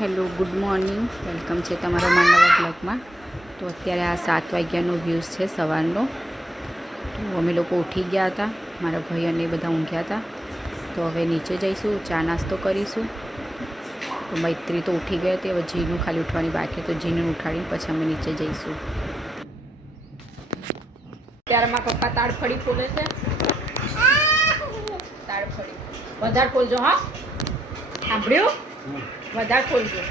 Hello, good morning. Welcome છે તમારા નવા બ્લોગમાં. તો અત્યારે આ 7 વાગ્યાનો વ્યૂઝ છે સવારનો. તો અમે લોકો ઉઠી ગયા હતા, મારા ભાઈ અને એ બધા ઊંઘ્યા હતા. તો હવે નીચે જઈશું, ચા નાસ્તો કરીશું. તો મૈત્રી તો ઉઠી ગઈ હતી, હવે જીનું ખાલી ઉઠવાની બાકી, તો જીને ઉઠાડીને પછી અમે નીચે જઈશું. ત્યારે મારા પપ્પા તાળફળી ખોલે છે. તાળફળી વધારે ખોલજો, હા? સાંભળ્યું? વધારે ખોલજો.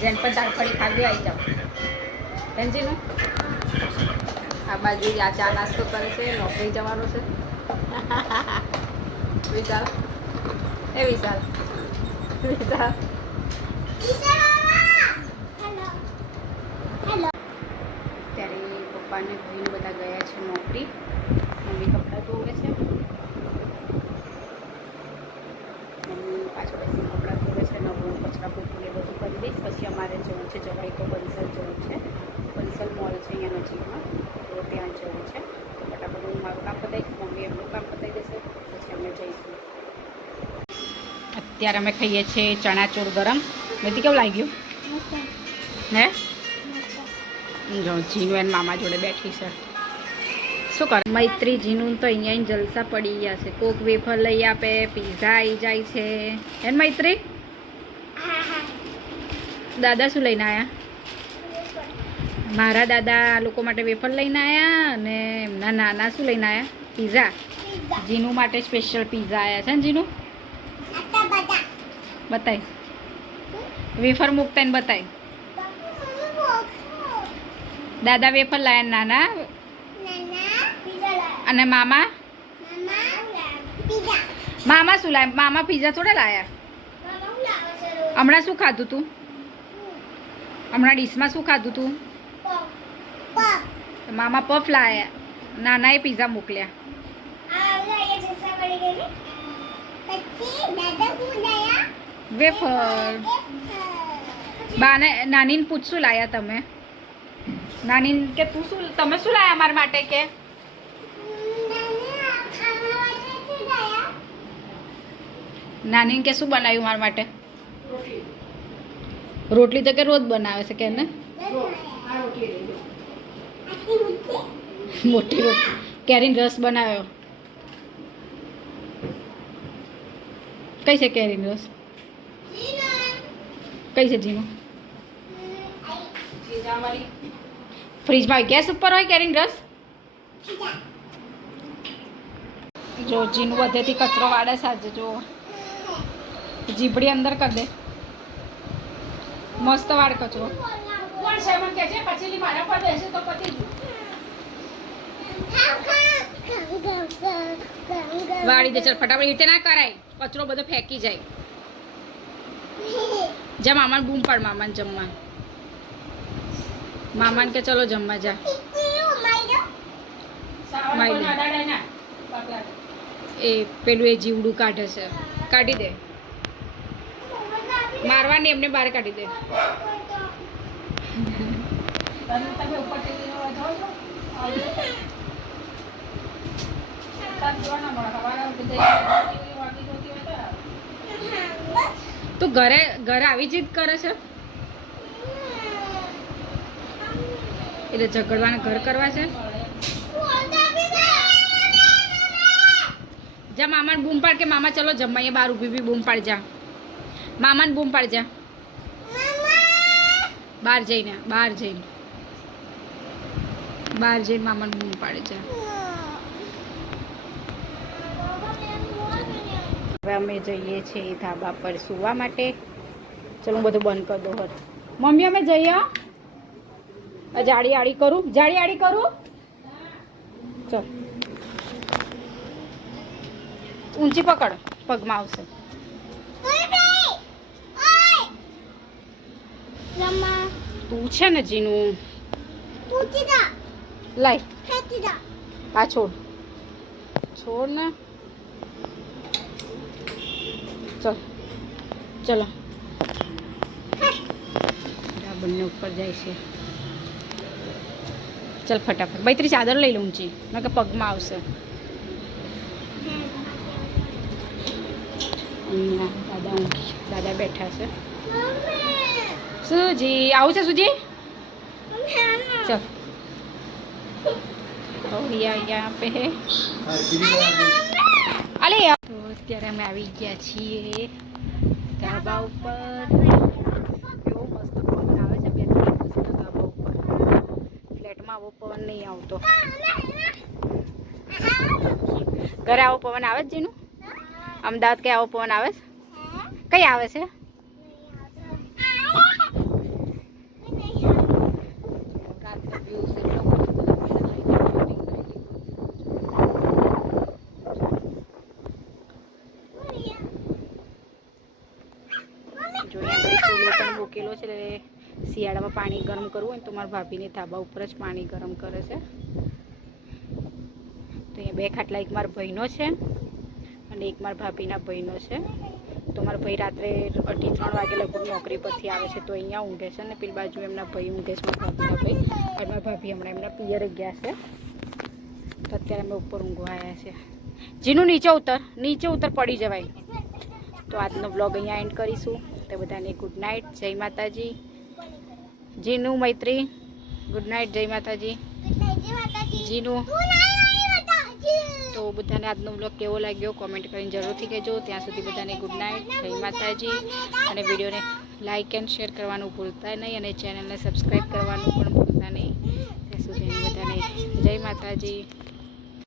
જેન પણ તાળફળી ખાવી આવી જાઓ. પેન્જીનું આ બાજુ આ ચા નાસ્તો કરે છે, નોકરી જવાનો છે. વિશાલ, એ વિશાલ, વિશાલ. ત્યારે પપ્પાને ભાઈને બધા ગયા છે નોકરી. મમ્મી કપડાં ધોવે છે. મમ્મી પાછળ બેસી કપડાં ધોવે છે. નવું કચરા પોતું એ બધું કરી દઈશ. પછી અમારે જવું છે જવાઈ તો બંસલ જવું છે. બંસલ મોલ છે અહીંયા નજીકમાં, તો ત્યાં જવું છે. તો ફટાફટ હું મારું કામ પતાવીશ, મમ્મી એમનું કામ પતાવી દેશે, પછી અમે જઈશું. અત્યારે અમે ખાઈએ છીએ ચણાચોર ગરમ. નથી કેવું લાગ્યું? હે જો જીનું એને મામા જોડે બેઠી છે. શું કરે મૈત્રી? જીનું તો અહીંયા જલસા પડી ગયા છે. કોક વેફર લઈ આપે, પીઝા આવી જાય છે. એને મૈત્રી દાદા શું લઈને આવ્યા? મારા દાદા આ લોકો માટે વેફર લઈને આવ્યા, અને એમના નાના શું લઈને આવ્યા? પીઝા. જીનું માટે સ્પેશિયલ પીઝા આવ્યા છે ને જીનું? બતાય વેફર મૂકતા ને બતાય. દાદા વેફર લાયા નાના, અને મામા મામા શું લાયા? મામા પીઝા થોડા લાયા. હમણાં શું ખાધું તું? હમણાં ડીશમાં શું ખાધું તું? મામા પફ લાયા, નાનાએ પીઝા મોકલ્યા. વેફર. બાને નાનીને પૂછ શું લાયા તમે? નાની કે તું શું, તમે શું લાયા અમારા માટે? કે નાની કે શું બનાવ્યું મારા માટે? રોટલી તો કે રોજ બનાવે છે કે ને? મોટી રોટલી. કેરીનો રસ બનાવ્યો. કઈ છે કેરીનો રસ? કઈ છે જીનો? ફ્રીજમાં ગેસ ઉપર હોય કેરીનો રસ? જો જીનું બધેથી કચરો વાળે સાજે. જો જીભડી અંદર કરી દે. મસ્ત વાળ કચરો. વાળી દે ચાલ ફટાફટ. રીતે ના કરાય, કચરો બધો ફેંકી જાય. જા મામાને બૂમ પાડ, મામાને જમવા. મામાને કે ચલો જમવા જા. એ પેલું એ જીવડું કાઢે છે, કાઢી દે. મારવાની એમને બહાર કાઢી દે. તું ઘરે ઘરે આવી જીદ કરે છે એટલે ઝઘડવાના ઘર કરવા છે. જા મામાને બૂમ પાડ કે મામા ચલો જમવા. એ બહાર ઊભી બી બૂમ પાડ. જા મામાને બૂમ પાડ. જા બહાર જઈને મામાને બૂમ પાડે. જા. હવે અમે જઈએ છીએ ધાબા પર સૂવા માટે. ચલો હું બધું બંધ કરી દઉં. હર મમ્મી અમે જઈએ. જાડી આડી કરું, જાડી આડી કરું. ચલ ઊંચી પકડ, પગમાં આવશે. તું છે ને જીનું, લાય આ છોડ ને. ચલ ચલો બંને ઉપર જાય છે. ચલ ફટાફટ. મૈત્રી ચાદર લઈ લઉં ઊંચી, મેં કે પગમાં આવશે. અહીંયા દાદા બેઠા છે. સુજી આવું છે સુજી ચલ यहाँ पे है अरे यार तो અત્યારે અમે આવી ગયા છીએ ધાબા ઉપર. કેવો મસ્ત પવન આવે છે. બે ત્રણ મસ્ત ધાબા ઉપર. ફ્લેટમાં આવો પવન નહીં આવતો. ઘરે આવો પવન આવે છે જીનું? અમદાવાદ કઈ આવો પવન આવે છે? કઈ આવે છે? મૂકેલો છે. શિયાળામાં પાણી ગરમ કરવું હોય તો મારા ભાભીને ધાબા ઉપર જ પાણી ગરમ કરે છે. તો અહીંયા બે ખાટલા, એક મારા ભાઈનો છે અને એક મારા ભાભીના ભાઈનો છે. તો મારા ભાઈ રાત્રે 2:30-3 વાગે લગભગ નોકરી પરથી આવે છે તો અહીંયા ઊંઘે છે ને પેલી બાજુ એમના ભાઈ ઊંઘે છે, મારા ભાભીના ભાઈ. અને મારા ભાભી હમણાં એમના પિયરે ગયા છે. તો અત્યારે અમે ઉપર ઊંઘવા આવ્યા છે. જીનું નીચે ઉતર પડી જવાય. તો આજનો વ્લોગ અહીંયા એન્ડ કરીશું. તો બધાને ગુડ નાઇટ, જય માતાજી. જીનું મૈત્રી ગુડ નાઇટ, જય માતાજી. જીનું તો બધાને આજનો વ્લોગ કેવો લાગ્યો કોમેન્ટ કરીને જરૂરથી કહેજો. ત્યાં સુધી બધાને ગુડ નાઇટ, જય માતાજી. અને વિડીયોને લાઇક એન્ડ શેર કરવાનું ભૂલતા નહીં અને ચેનલને સબસ્ક્રાઈબ કરવાનું પણ ભૂલતા નહીં. ત્યાં સુધી બધાને જય માતાજી.